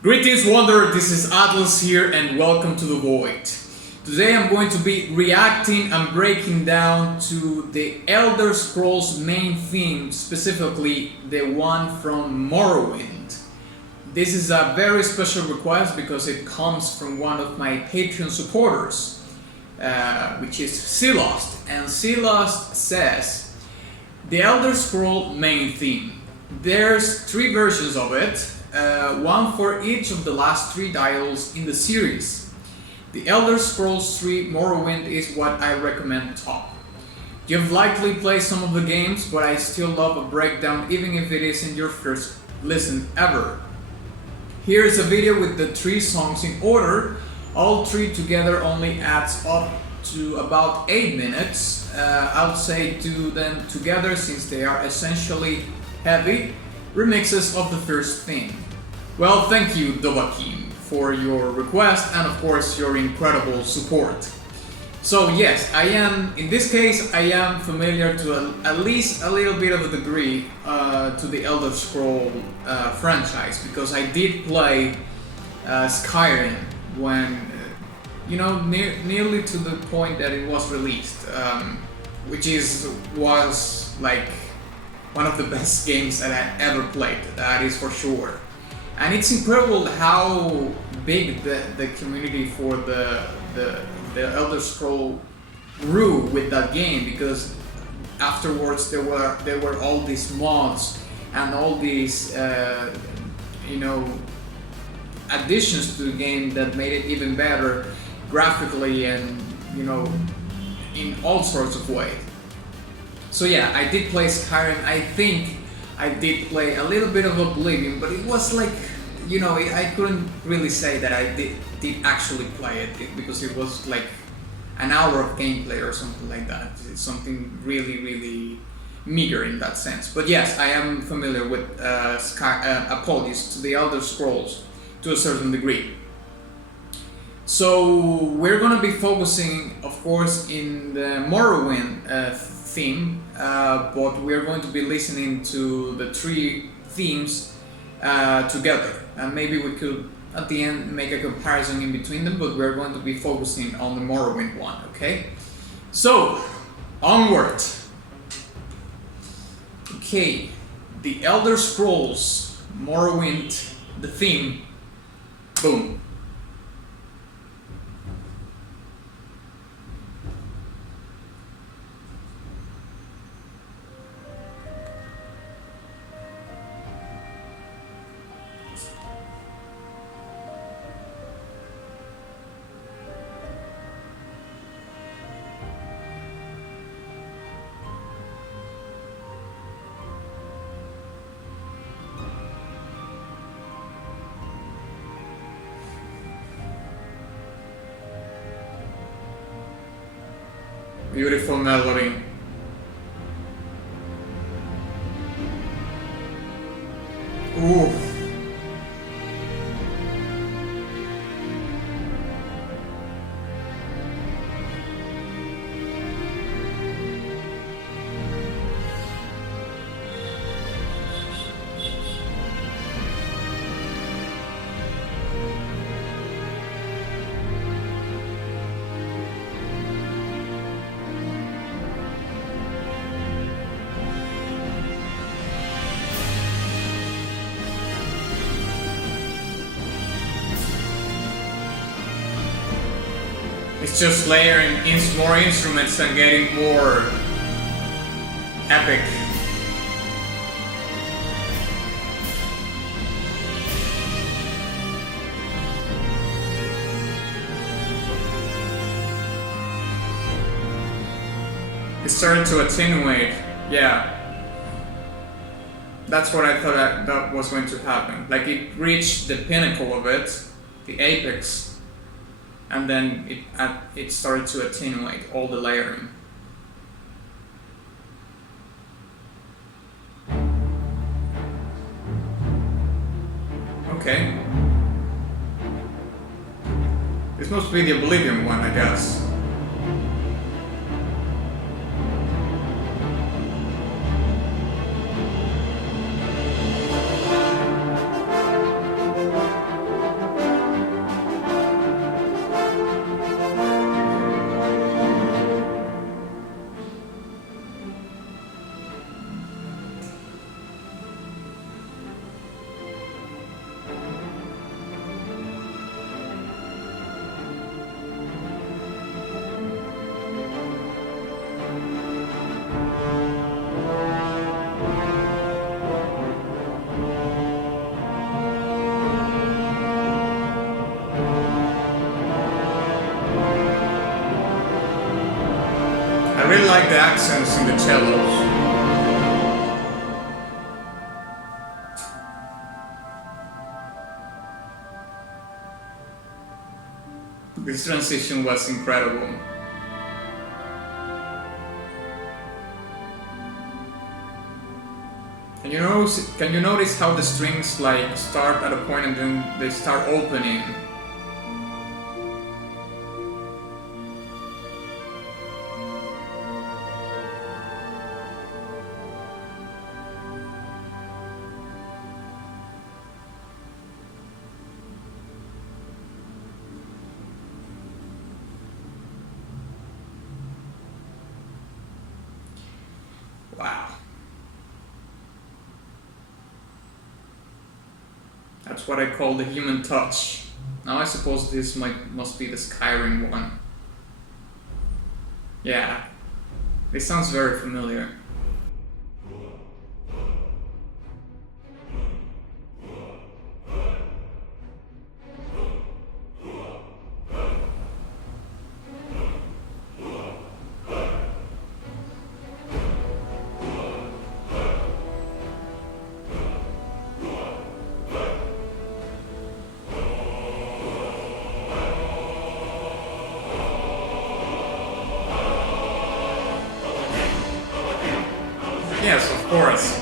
Greetings Wonder, this is Atlas here and welcome to The Void. Today I'm going to be reacting and breaking down to the Elder Scrolls main theme, specifically the one from Morrowind. This is a very special request because it comes from one of my Patreon supporters, which is Sealost. And Sealost says, the Elder Scroll main theme. There's 3 versions of it, one for each of the last 3 titles in the series. The Elder Scrolls 3 Morrowind is what I recommend top. You've likely played some of the games, but I still love a breakdown even if it isn't your first listen ever. Here's a video with the 3 songs in order. All 3 together only adds up to about 8 minutes. I would say do them together since they are essentially heavy remixes of the first theme. Well, thank you Dovahkiin for your request and of course your incredible support. So yes, in this case I am familiar to at least a little bit of a degree to the Elder Scroll franchise, because I did play Skyrim when, nearly to the point that it was released, which was like one of the best games that I ever played, that is for sure. And it's incredible how big the community for the Elder Scroll grew with that game, because afterwards there were all these mods and all these additions to the game that made it even better graphically and in all sorts of ways. So yeah, I did play Skyrim. I think I did play a little bit of Oblivion, but it was like, I couldn't really say that I did actually play it because it was like an hour of gameplay or something like that. It's something really, really meager in that sense. But yes, I am familiar with apologies to the Elder Scrolls to a certain degree. So we're gonna be focusing, of course, in the Morrowind theme, but we're going to be listening to the 3 themes together, and maybe we could at the end make a comparison in between them, but we're going to be focusing on the Morrowind one, okay? So, onward! Okay, the Elder Scrolls Morrowind, the theme, boom. Beautiful melody. Ooh. It's just layering more instruments and getting more epic. It started to attenuate, yeah. That's what I thought that was going to happen. Like it reached the pinnacle of it, the apex, and then it started to attenuate all the layering. Okay. This must be the Oblivion one, I guess. I really like the accents in the cellos. This transition was incredible. Can you notice how the strings like start at a point and then they start opening? Wow. That's what I call the human touch. Now I suppose this must be the Skyrim one. Yeah, this sounds very familiar. Yes, of course.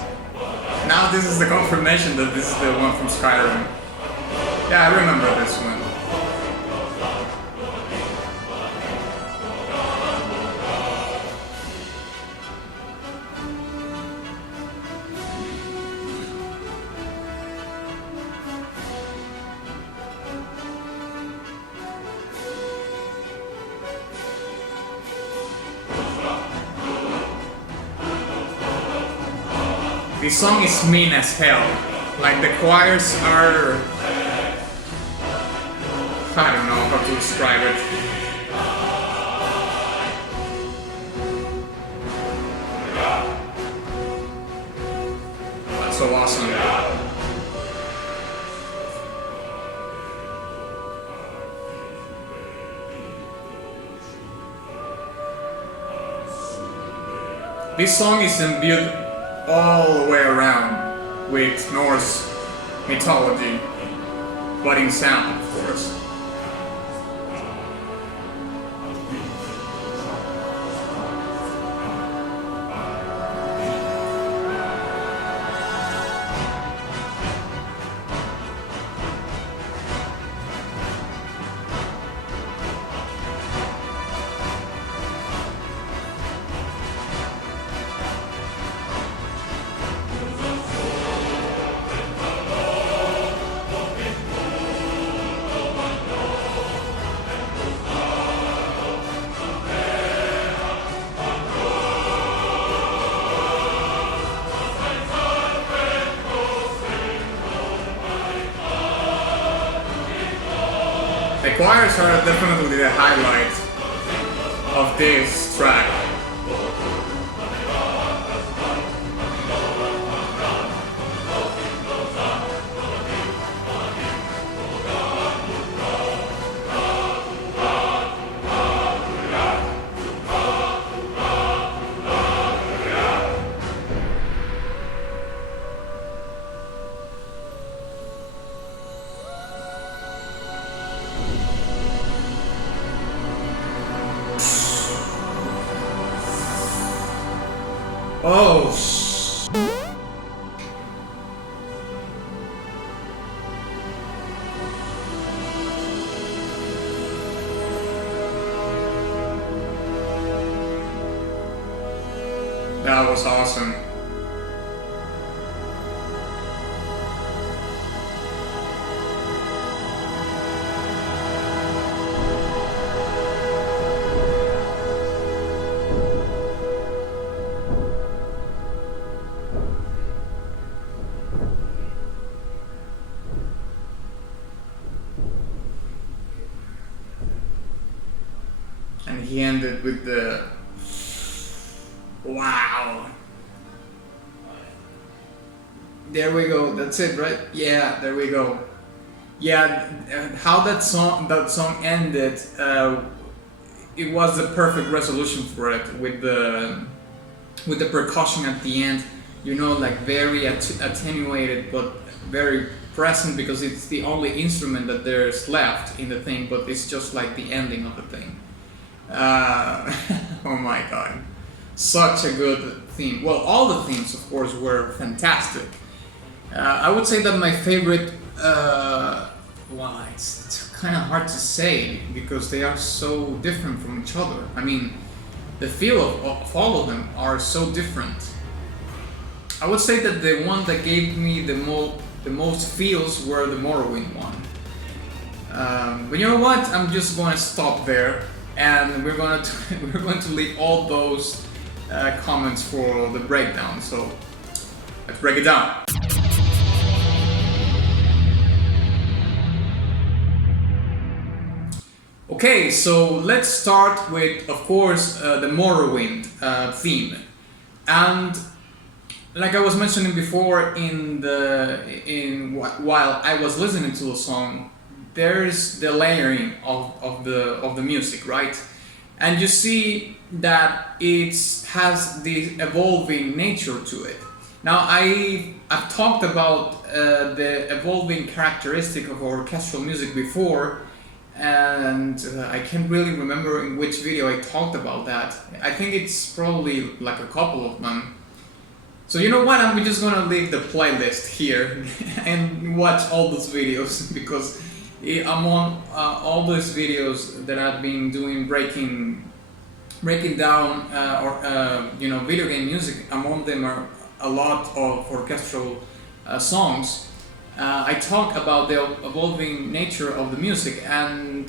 Now this is the confirmation that this is the one from Skyrim. Yeah, I remember this one. This song is mean as hell. Like the choirs are... I don't know how to describe it. That's so awesome. This song is imbued all the way around with Norse mythology, but in sound, of course. The choirs are definitely the highlight of this track. Oh, that was awesome. And he ended with the wow. There we go. That's it, right? Yeah, there we go. Yeah, how that song ended. it was the perfect resolution for it with the percussion at the end, you know, like very attenuated but very present, because it's the only instrument that there's left in the thing, but it's just like the ending of the thing. Oh my god, such a good theme. Well, all the themes of course were fantastic. I would say that my favorite, well, it's kind of hard to say because they are so different from each other. I mean, the feel of all of them are so different. I would say that the one that gave me the most feels were the Morrowind one. But you know what? I'm just going to stop there, and we're going to leave all those comments for the breakdown. So let's break it down. Okay, so let's start with, of course, the Morrowind theme. And like I was mentioning before, while I was listening to the song, there's the layering of the music, right? And you see that it has this evolving nature to it. Now I've talked about the evolving characteristic of orchestral music before, and I can't really remember in which video I talked about that. I think it's probably like a couple of them. So you know what, I'm just gonna leave the playlist here and watch all those videos, because among all those videos that I've been doing breaking down video game music, among them are a lot of orchestral songs. I talk about the evolving nature of the music, and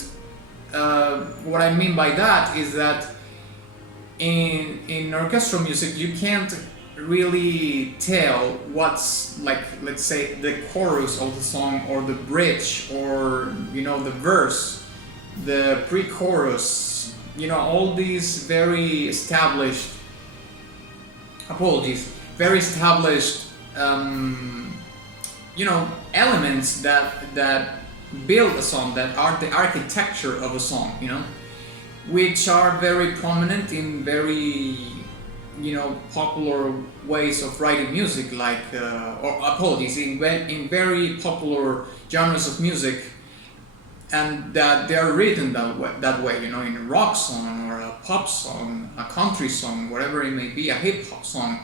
what I mean by that is that in orchestral music you can't really tell what's, like, let's say, the chorus of the song, or the bridge, or the verse, the pre-chorus, all these very established elements that build a song, that are the architecture of a song, which are very prominent in very popular ways of writing music, like in very popular genres of music, and that they are written that way, in a rock song or a pop song, a country song, whatever it may be, a hip hop song.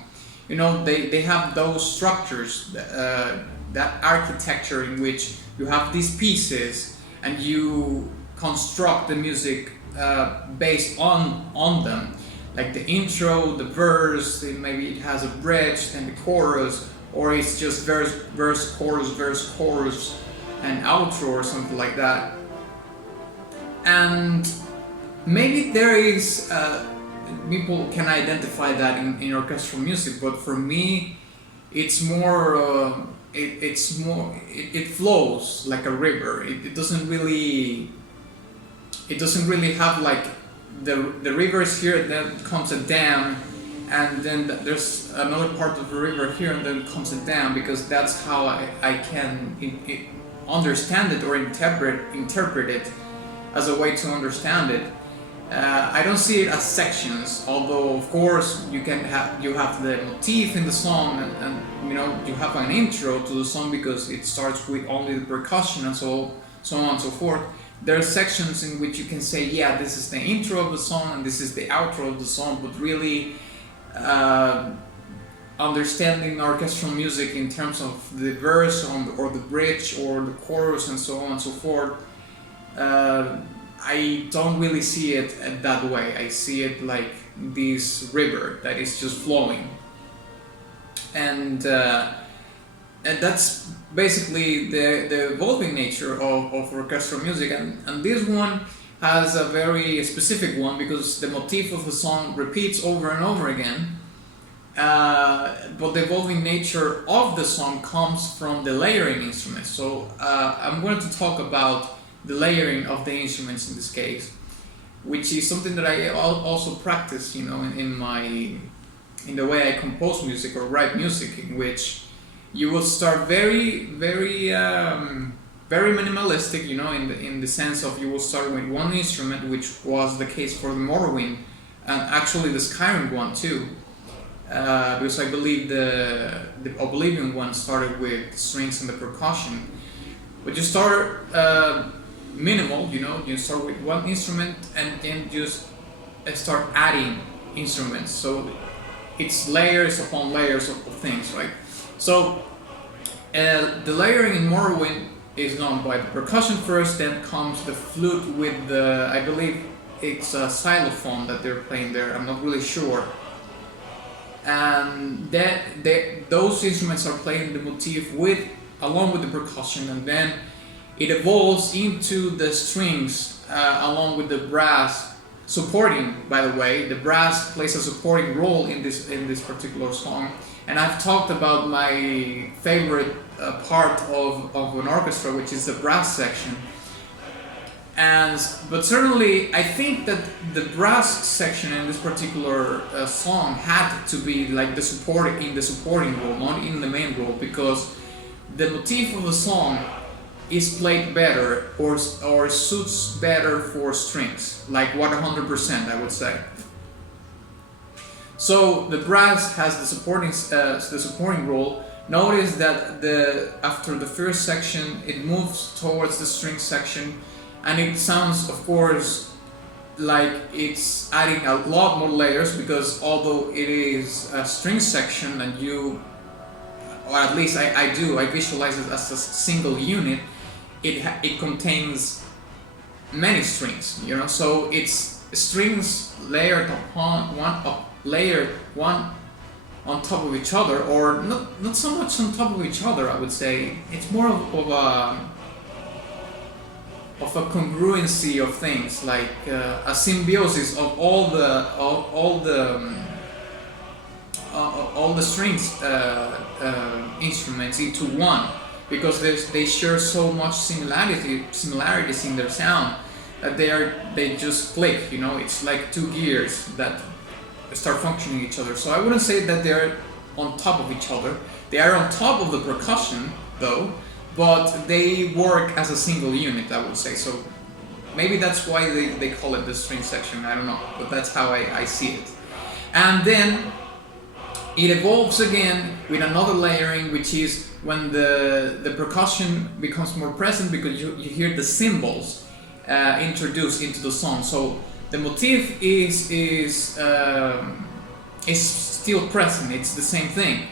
They have those structures, that architecture in which you have these pieces and you construct the music based on them. Like the intro, the verse, maybe it has a bridge, then the chorus, or it's just verse, chorus, and outro, or something like that. And maybe there is, people can identify that in orchestral music, but for me, it's more, it flows like a river. It doesn't really have like, the river is here, then comes a dam, and then there's another part of the river here, and then comes a dam, because that's how I can understand it or interpret it as a way to understand it. I don't see it as sections, although of course you have the motif in the song, and you have an intro to the song because it starts with only the percussion and so on and so forth. There are sections in which you can say, yeah, this is the intro of the song and this is the outro of the song, but really understanding orchestral music in terms of the verse or the bridge or the chorus and so on and so forth, I don't really see it that way. I see it like this river that is just flowing, and that's basically the evolving nature of orchestral music, and this one has a very specific one because the motif of the song repeats over and over again, but the evolving nature of the song comes from the layering instruments. So I'm going to talk about the layering of the instruments in this case, which is something that I also practice, in the way I compose music or write music, in which you will start very very minimalistic, you know, in the sense of you will start with one instrument, which was the case for the Morrowind, and actually the Skyrim one too, because I believe the Oblivion one started with strings and the percussion. But you start minimal, you know, you start with one instrument and then just start adding instruments. So it's layers upon layers of things, right? So the layering in Morrowind is done by the percussion first, then comes the flute with the, I believe it's a xylophone that they're playing there, I'm not really sure. And those instruments are playing the motif along with the percussion, and then it evolves into the strings along with the brass supporting. By the way, the brass plays a supporting role in this particular song, and I've talked about my favorite part of an orchestra, which is the brass section. But certainly, I think that the brass section in this particular song had to be like in the supporting role, not in the main role, because the motif of the song is played better or suits better for strings, like 100%, I would say. So the brass has the supporting role. Notice that after the first section, it moves towards the string section. And it sounds, of course, like it's adding a lot more layers, because although it is a string section and or at least I visualize it as a single unit, it contains many strings, you know, so it's strings layered one on top of each other, or not so much on top of each other, I would say. It's more of a congruency of things, like a symbiosis of all the strings instruments into one, because they share so much similarities in their sound that they just click, you know. It's like two gears that start functioning each other. So I wouldn't say that they're on top of each other. They are on top of the percussion though, but they work as a single unit, I would say. So maybe that's why they call it the string section, I don't know, but that's how I see it. And then it evolves again with another layering, which is when the percussion becomes more present, because you hear the cymbals introduced into the song. So the motif is still present, it's the same thing.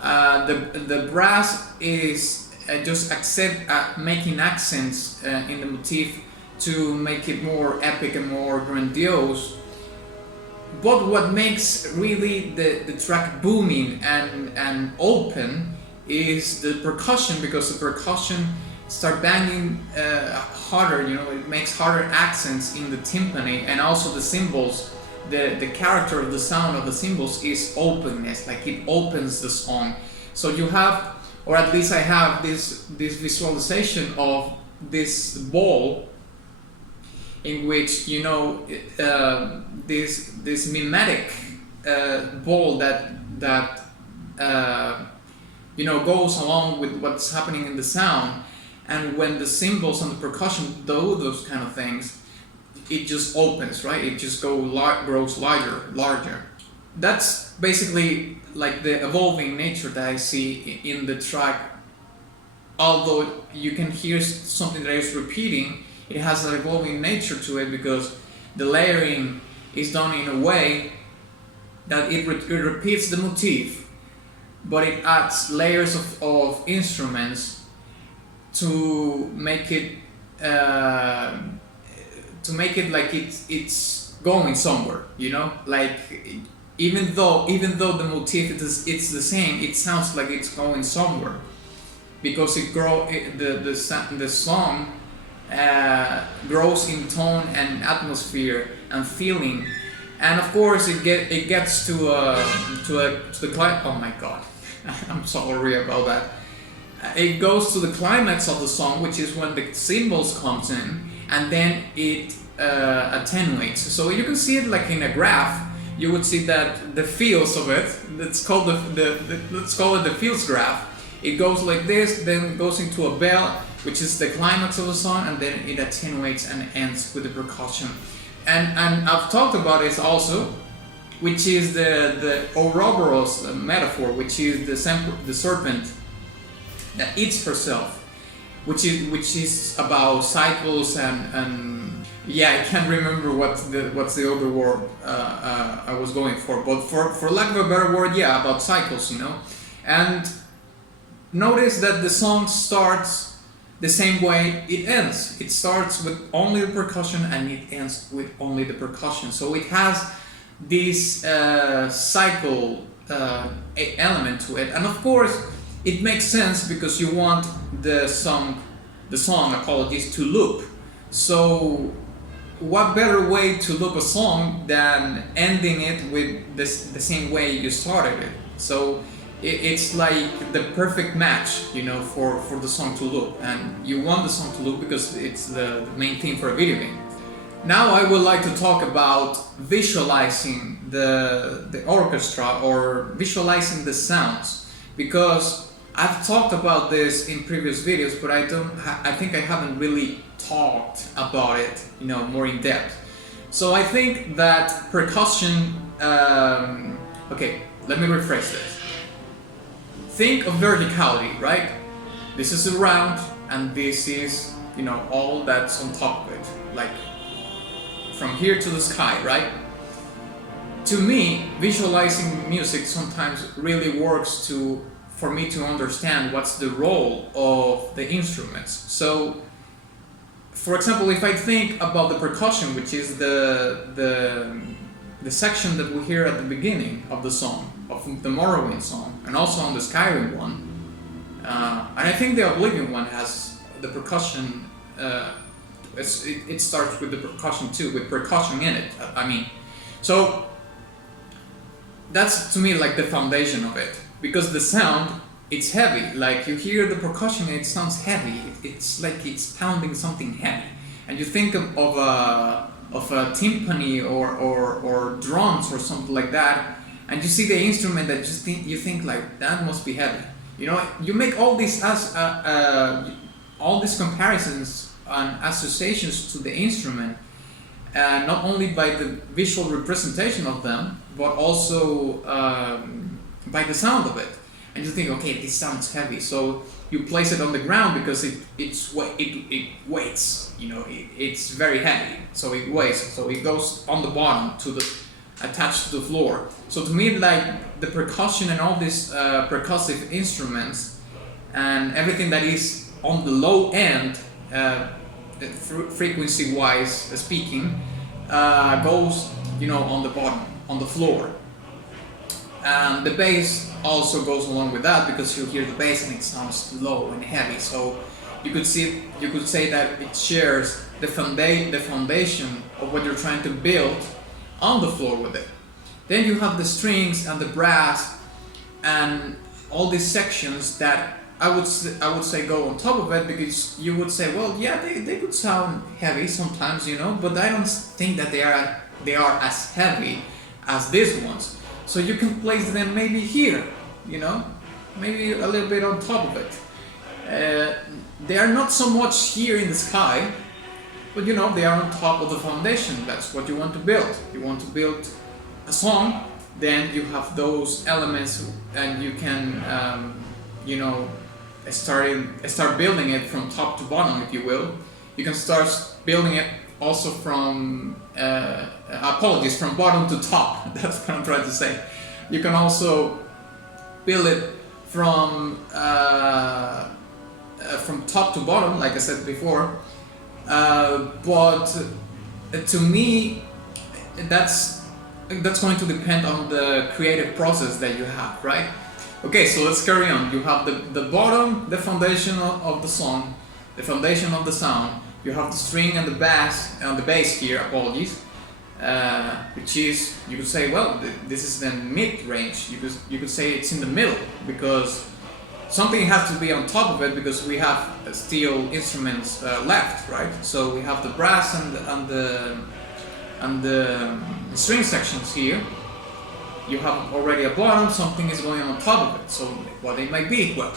The brass is just making accents in the motif to make it more epic and more grandiose. But what makes really the track booming and open is the percussion, because the percussion start banging harder, you know, it makes harder accents in the timpani, and also the cymbals, the character of the sound of the cymbals is openness, like it opens the song. So you have, or at least I have, this visualization of this ball in which, you know, this mimetic ball that you know, goes along with what's happening in the sound, and when the cymbals and the percussion do those kind of things, it just opens, right? It just grows larger. That's basically like the evolving nature that I see in the track. Although you can hear something that is repeating, it has an evolving nature to it, because the layering is done in a way that it repeats the motif, but it adds layers of instruments to make it like it's going somewhere, you know, like even though the motif it's the same, it sounds like it's going somewhere, because the song grows in tone and atmosphere and feeling, and of course it gets to the climax. Oh my god, I'm sorry about that. It goes to the climax of the song, which is when the cymbals comes in, and then it attenuates. So you can see it like in a graph. You would see that the feels of it. Let's call it the feels graph. It goes like this, then goes into a bell, which is the climax of the song, and then it attenuates and ends with the percussion. And I've talked about this also, which is the Ouroboros metaphor, which is the serpent that eats herself, which is about cycles and yeah, I can't remember what's the other word I was going for, but for lack of a better word, yeah, about cycles, you know. And notice that the song starts the same way it ends. It starts with only the percussion and it ends with only the percussion. So it has this cycle element to it, and of course it makes sense because you want the song, apologies, to loop. So what better way to loop a song than ending it with the same way you started it? So it's like the perfect match, you know, for the song to loop, and you want the song to loop because it's the main theme for a video game. Now I would like to talk about visualizing the orchestra, or visualizing the sounds, because I've talked about this in previous videos, but I think I haven't really talked about it, you know, more in depth. So I think that percussion, okay, let me rephrase this. Think of verticality, right? This is a round, and this is, you know, all that's on top of it, like from here to the sky, right? To me, visualizing music sometimes really works for me to understand what's the role of the instruments. So, for example, if I think about the percussion, which is the section that we hear at the beginning of the song, of the Morrowind song, and also on the Skyrim one, and I think the Oblivion one has the percussion. It starts with the percussion too, with percussion in it. I mean, so that's to me like the foundation of it, because the sound, it's heavy. Like you hear the percussion, it sounds heavy. It's like it's pounding something heavy, and you think of a timpani or drums or something like that, and you see the instrument that you think like that must be heavy. You know, you make all these comparisons and associations to the instrument, not only by the visual representation of them, but also by the sound of it. And you think, okay, this sounds heavy, so you place it on the ground because it weights. You know, it's very heavy, so it weighs. So it goes on the bottom attached to the floor. So to me, like the percussion and all these percussive instruments and everything that is on the low end, frequency-wise speaking, goes, you know, on the bottom, on the floor. And the bass also goes along with that, because you hear the bass and it sounds low and heavy. So you could say that it shares the foundation of what you're trying to build on the floor with it. Then you have the strings and the brass and all these sections that I would say go on top of it, because you would say, well, yeah, they could sound heavy sometimes, you know, but I don't think that they are as heavy as these ones. So you can place them maybe here, you know, maybe a little bit on top of it. They are not so much here in the sky, but you know, they are on top of the foundation. That's what you want to build. You want to build a song, then you have those elements, and you can, you know, start building it from top to bottom, if you will. You can start building it also from from bottom to top. That's what I'm trying to say. You can also build it from top to bottom, like I said before. But to me, that's going to depend on the creative process that you have, right? Okay, so let's carry on. You have the bottom, the foundation of the song, the foundation of the sound. You have the string and the bass here, apologies, which is, you could say, well, this is the mid-range. You could say it's in the middle, because something has to be on top of it, because we have steel instruments left, right? So we have the brass and the string sections here. You have already a bottom, something is going on top of it. So what it might be, well,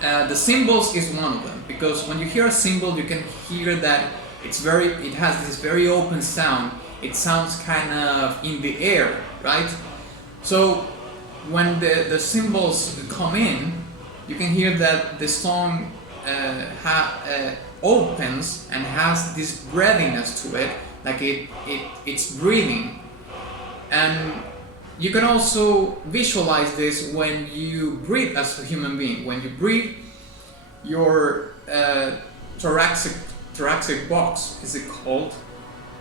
The cymbals is one of them, because when you hear a cymbal, you can hear that it has this very open sound. It sounds kind of in the air, right? So when the cymbals come in, you can hear that the song opens and has this breathiness to it, like it's breathing. And you can also visualize this when you breathe as a human being. When you breathe, your thoracic box, is it called?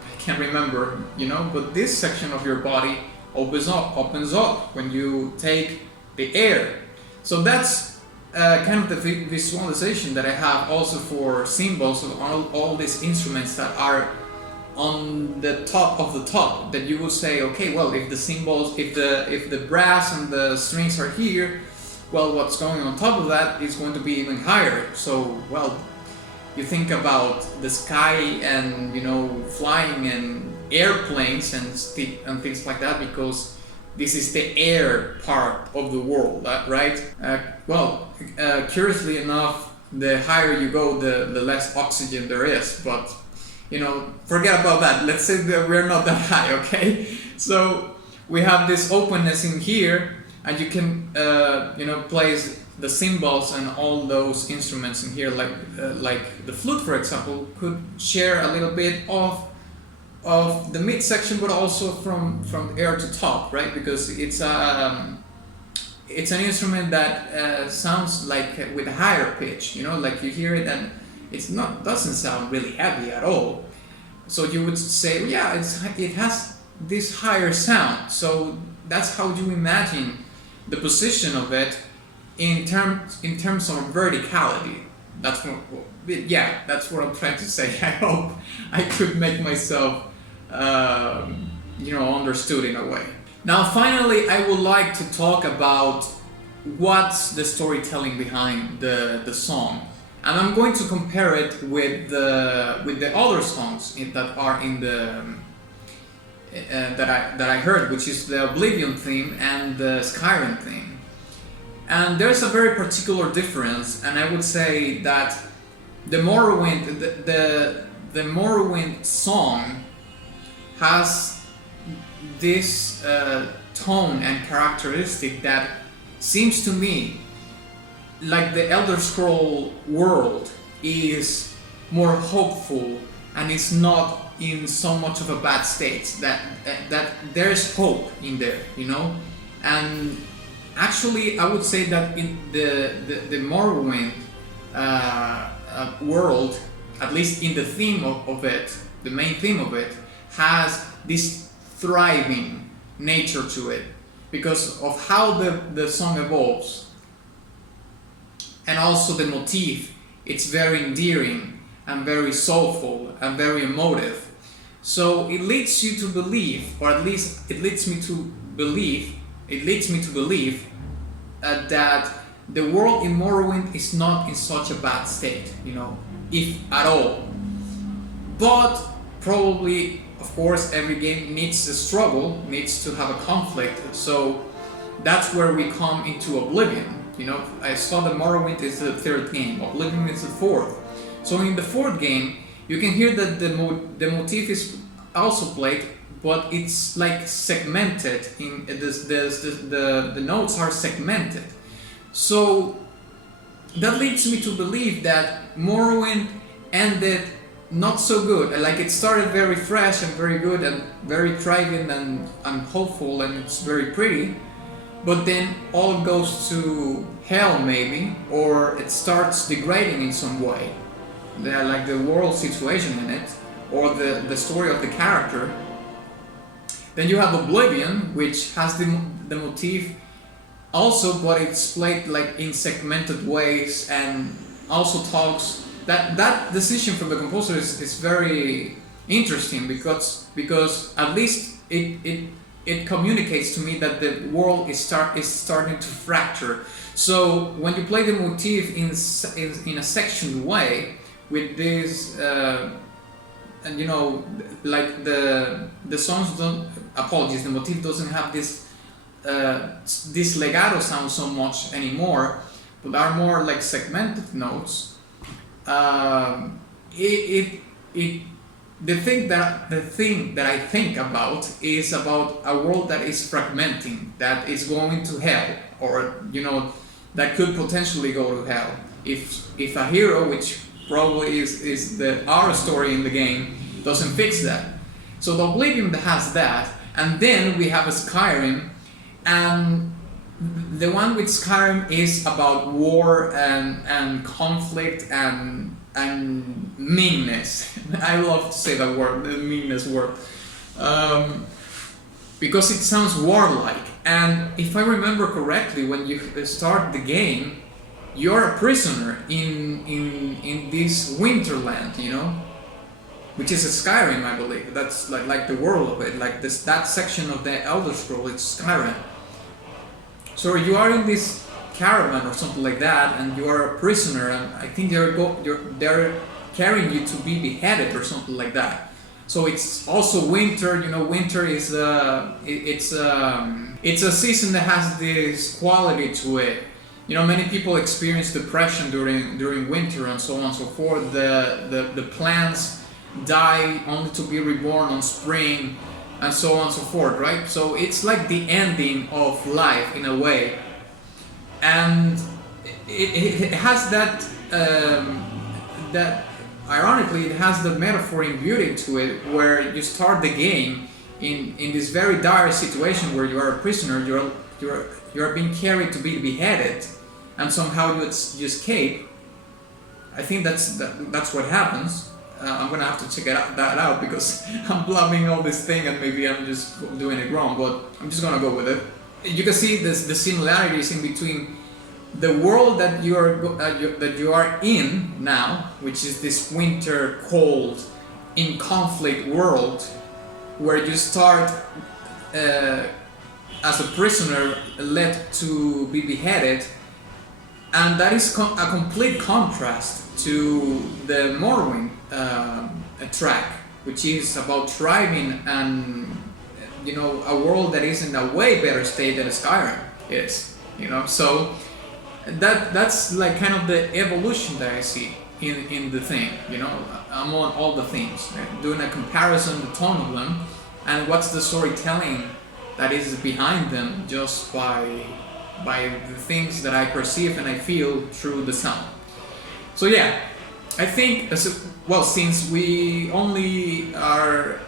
I can't remember, but this section of your body opens up when you take the air. So that's kind of the visualization that I have also for cymbals of all these instruments that are on the top of the top, that you would say, okay, well, if the cymbals, if the brass and the strings are here, well, what's going on top of that is going to be even higher. So, well, you think about the sky and flying and airplanes and things like that, because this is the air part of the world, right? Curiously enough, the higher you go, the less oxygen there is, but forget about that. Let's say that we're not that high, okay? So we have this openness in here, and you can place the cymbals and all those instruments in here, like the flute, for example, could share a little bit of the midsection, but also from air to top, right? Because it's an instrument that sounds like with a higher pitch, like you hear it and doesn't sound really heavy at all. So you would say, well, yeah, it has this higher sound. So that's how you imagine the position of it in terms of verticality. That's what I'm trying to say. I hope I could make myself understood in a way. Now, finally, I would like to talk about what's the storytelling behind the song. And I'm going to compare it with the other songs that are in the that I heard, which is the Oblivion theme and the Skyrim theme. And there's a very particular difference, and I would say that the Morrowind the Morrowind song has this tone and characteristic that seems to me like the Elder Scroll world is more hopeful and is not in so much of a bad state, that there's hope in there, and actually I would say that in the Morrowind world, at least in the theme of it, the main theme of it, has this thriving nature to it because of how the song evolves. And also the motif, it's very endearing and very soulful and very emotive. So it leads you to believe, or at least it leads me to believe that the world in Morrowind is not in such a bad state, if at all. But probably, of course, every game needs a struggle, needs to have a conflict. So that's where we come into Oblivion. I saw that Morrowind is the third game, Oblivion is the fourth. So in the fourth game, you can hear that the motif is also played, but it's like segmented. The notes are segmented. So that leads me to believe that Morrowind ended not so good. Like it started very fresh and very good and very thriving and hopeful, and it's very pretty. But then all goes to hell, maybe, or it starts degrading in some way. Like the world situation in it, or the story of the character. Then you have Oblivion, which has the motif also, but it's played like in segmented ways, and also talks. That decision from the composer is very interesting because at least it communicates to me that the world is starting to fracture. So when you play the motif in a sectioned way with this, and like the songs don't. Apologies, the motif doesn't have this legato sound so much anymore, but are more like segmented nodes, the thing that I think about is about a world that is fragmenting, that is going to hell, or that could potentially go to hell if a hero, which probably is our story in the game, doesn't fix that. So the Oblivion has that, and then we have a Skyrim, and the one with Skyrim is about war and conflict and meanness. I love to say that word, the meanness word, because it sounds warlike. And if I remember correctly, when you start the game, you're a prisoner in this winterland, which is a Skyrim, I believe. That's like the world of it, like that section of the Elder Scrolls, it's Skyrim. So you are in this caravan or something like that, and you are a prisoner, and I think they're carrying you to be beheaded or something like that. So it's also winter. Winter is it's a season that has this quality to it. Many people experience depression during winter and so on and so forth. The plants die only to be reborn on spring, and so on and so forth, right? So it's like the ending of life in a way, and it has that ironically, it has the metaphor and beauty to it, where you start the game in this very dire situation where you are a prisoner, you are being carried to be beheaded, and somehow you escape. I think that's what happens. I'm gonna have to check that out, because I'm blabbing all this thing and maybe I'm just doing it wrong, but I'm just gonna go with it. You can see the similarities in between the world that you are in now, which is this winter, cold, in conflict world, where you start as a prisoner led to be beheaded, and that is a complete contrast to the Morrowind track, which is about thriving and a world that is in a way better state than Skyrim is. So that's like kind of the evolution that I see in the thing. I'm on all the themes, doing a comparison, the tone of them, and what's the storytelling that is behind them, just by the things that I perceive and I feel through the sound. So yeah, I think, since we only are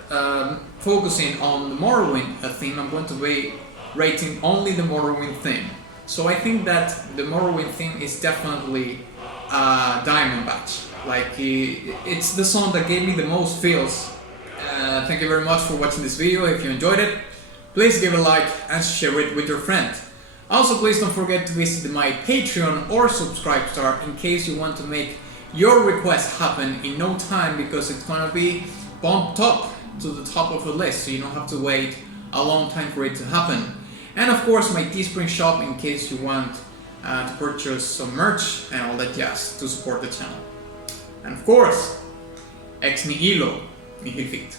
focusing on the Morrowind theme, I'm going to be rating only the Morrowind theme. So I think that the Morrowind theme is definitely a diamond badge. Like, it's the song that gave me the most feels. Thank you very much for watching this video. If you enjoyed it, please give a like and share it with your friend. Also, please don't forget to visit my Patreon or Subscribe Star in case you want to make your request happen in no time, because it's gonna be bumped up to the top of the list, so you don't have to wait a long time for it to happen. And of course, my Teespring shop in case you want to purchase some merch and all that jazz to support the channel. And of course, ex nihilo nihil fit.